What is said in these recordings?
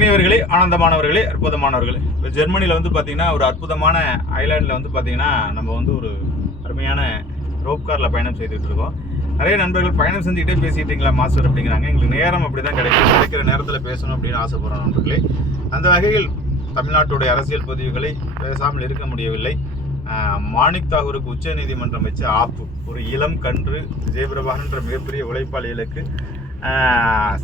இனியவர்களே ஆனந்தமானவர்களே அற்புதமானவர்களே. இப்போ ஜெர்மனியில் வந்து பார்த்தீங்கன்னா ஒரு அற்புதமான ஐலாண்டில் வந்து பார்த்தீங்கன்னா நம்ம வந்து ஒரு அருமையான ரோப் காரில் பயணம் செய்துட்டு இருக்கோம். நிறைய நண்பர்கள் பயணம் செஞ்சுக்கிட்டே பேசிட்டீங்களா மாஸ்டர் அப்படிங்கிறாங்க. எங்களுக்கு நேரம் அப்படி தான் கிடைக்கும். கிடைக்கிற நேரத்தில் பேசணும் அப்படின்னு ஆசைப்படுறோம் நண்பர்களே. அந்த வகையில் தமிழ்நாட்டுடைய அரசியல் பதிவுகளை பேசாமல் இருக்க முடியவில்லை. மாணிக் தாகூருக்கு உச்ச நீதிமன்றம் வச்ச ஆப்பு. ஒரு இளம் கன்று விஜயபிரபாகன்ற மிகப்பெரிய உழைப்பாளிகளுக்கு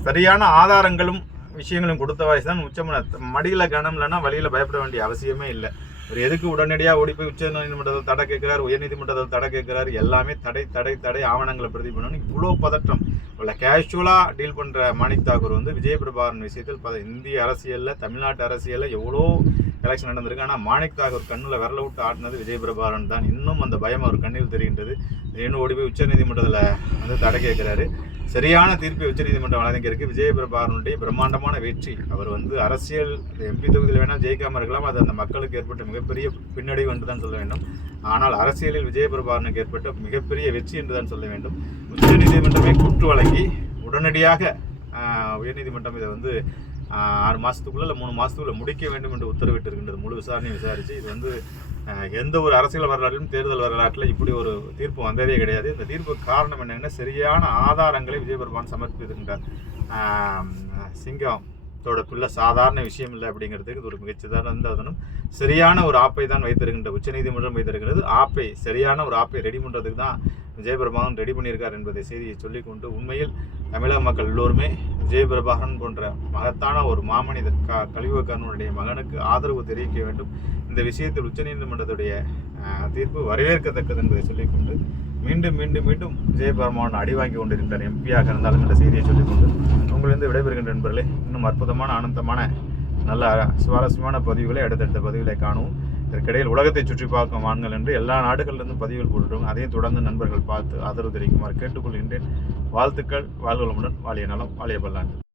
சரியான ஆதாரங்களும் விஷயங்களும் கொடுத்த வாய்ஸ் தான் உச்சமன மடியில் கனம் இல்லைன்னா வழியில் பயப்பட வேண்டிய அவசியமே இல்லை. ஒரு எதுக்கு உடனடியாக ஓடி போய் உச்ச நீதிமன்றத்தில் தடை கேட்கிறார் உயர்நீதிமன்றத்தில் தடை கேட்கிறார் எல்லாமே தடை தடை தடை ஆவணங்களை பிரதி பண்ணணும் இவ்வளோ பதற்றம். இவ்வளோ கேஷுவலாக டீல் பண்ணுற மாணிக் தாக்கூர் வந்து விஜயபிரபாரன் விஷயத்தில் பத இந்திய அரசியலில் தமிழ்நாட்டு அரசியலில் எவ்வளோ எலெக்ஷன் நடந்திருக்கு. ஆனால் மாணிக் தாக்கூர் கண்ணில் விரல விட்டு ஆடினது விஜயபிரபாரன் தான். இன்னும் அந்த பயம் அவர் கண்ணில் தெரிகின்றது. இன்னும் ஓடி போய் உச்சநீதிமன்றத்தில் வந்து தடை கேட்குறாரு. சரியான தீர்ப்பை உச்சநீதிமன்றம் வழங்கியிருக்கு விஜயபிரபாரனுடைய பிரம்மாண்டமான வெற்றி. அவர் வந்து அரசியல் எம்பி தொகுதியில் வேணால் ஜெயிக்காம இருக்கலாம். அது அந்த மக்களுக்கு ஏற்பட்ட மிகப்பெரிய பின்னடைவு என்று தான் சொல்ல வேண்டும். ஆனால் அரசியலில் விஜயபிரபாரனுக்கு ஏற்பட்ட மிகப்பெரிய வெற்றி என்று தான் சொல்ல வேண்டும். உச்சநீதிமன்றமே கூற்று வழங்கி உடனடியாக உயர்நீதிமன்றம் இதை வந்து ஆறு மாதத்துக்குள்ள இல்லை மூணு மாதத்துக்குள்ள முடிக்க வேண்டும் என்று உத்தரவிட்டிருக்கின்றது. முழு விசாரணையை விசாரித்து இது வந்து எந்த ஒரு அரசியல் வரலாற்றிலும் தேர்தல் வரலாற்றில் இப்படி ஒரு தீர்ப்பு வந்ததே கிடையாது. இந்த தீர்ப்புக்கு காரணம் என்னென்னா சரியான ஆதாரங்களை விஜயபெருமான் சமர்ப்பித்திருக்கின்றார். சிங்கம் தோட பிள்ளை சாதாரண விஷயம் இல்லை அப்படிங்கிறதுக்கு இது ஒரு மிகச்சிதானதும் சரியான ஒரு ஆப்பை தான் வைத்திருக்கின்ற உச்சநீதிமன்றம் வைத்திருக்கிறது ஆப்பை சரியான ஒரு ஆப்பை ரெடி பண்ணுறதுக்கு தான் விஜயபெருமான் ரெடி பண்ணியிருக்கார் என்பதை செய்தியை சொல்லிக்கொண்டு உண்மையில் தமிழக மக்கள் எல்லோருமே விஜயபிரபாகரன் போன்ற மகத்தான ஒரு மாமனிதர் க கலிவகர்ணனுடைய மகனுக்கு ஆதரவு தெரிவிக்க வேண்டும். இந்த விஷயத்தில் உச்சநீதிமன்றத்துடைய தீர்ப்பு வரவேற்கத்தக்கது என்பதை சொல்லிக்கொண்டு மீண்டும் மீண்டும் மீண்டும் விஜயபிரமான் அடி வாங்கி கொண்டிருக்கிறார் எம்பியாக இருந்தாலும் என்ற செய்தியை சொல்லிக்கொண்டு உங்களிருந்து விடைபெறுகின்ற நண்பர்களே இன்னும் அற்புதமான ஆனந்தமான நல்ல சுவாரஸ்யமான பதிவுகளை அடுத்தடுத்த பதிவுகளை காணுவோம். இதற்கிடையில் உலகத்தை சுற்றி பார்க்கும் வான்கள் என்று எல்லா நாடுகளிலிருந்து பதிவுகள் போட்டுருவோம் அதையும் தொடர்ந்து நண்பர்கள் பார்த்து ஆதரவு தெரிவிக்குமாறு கேட்டுக்கொள்கின்றேன். வாழ்த்துக்கள். வாழ்வளமுடன் வாழிய நலம். வாழிய பல்லாண்டு.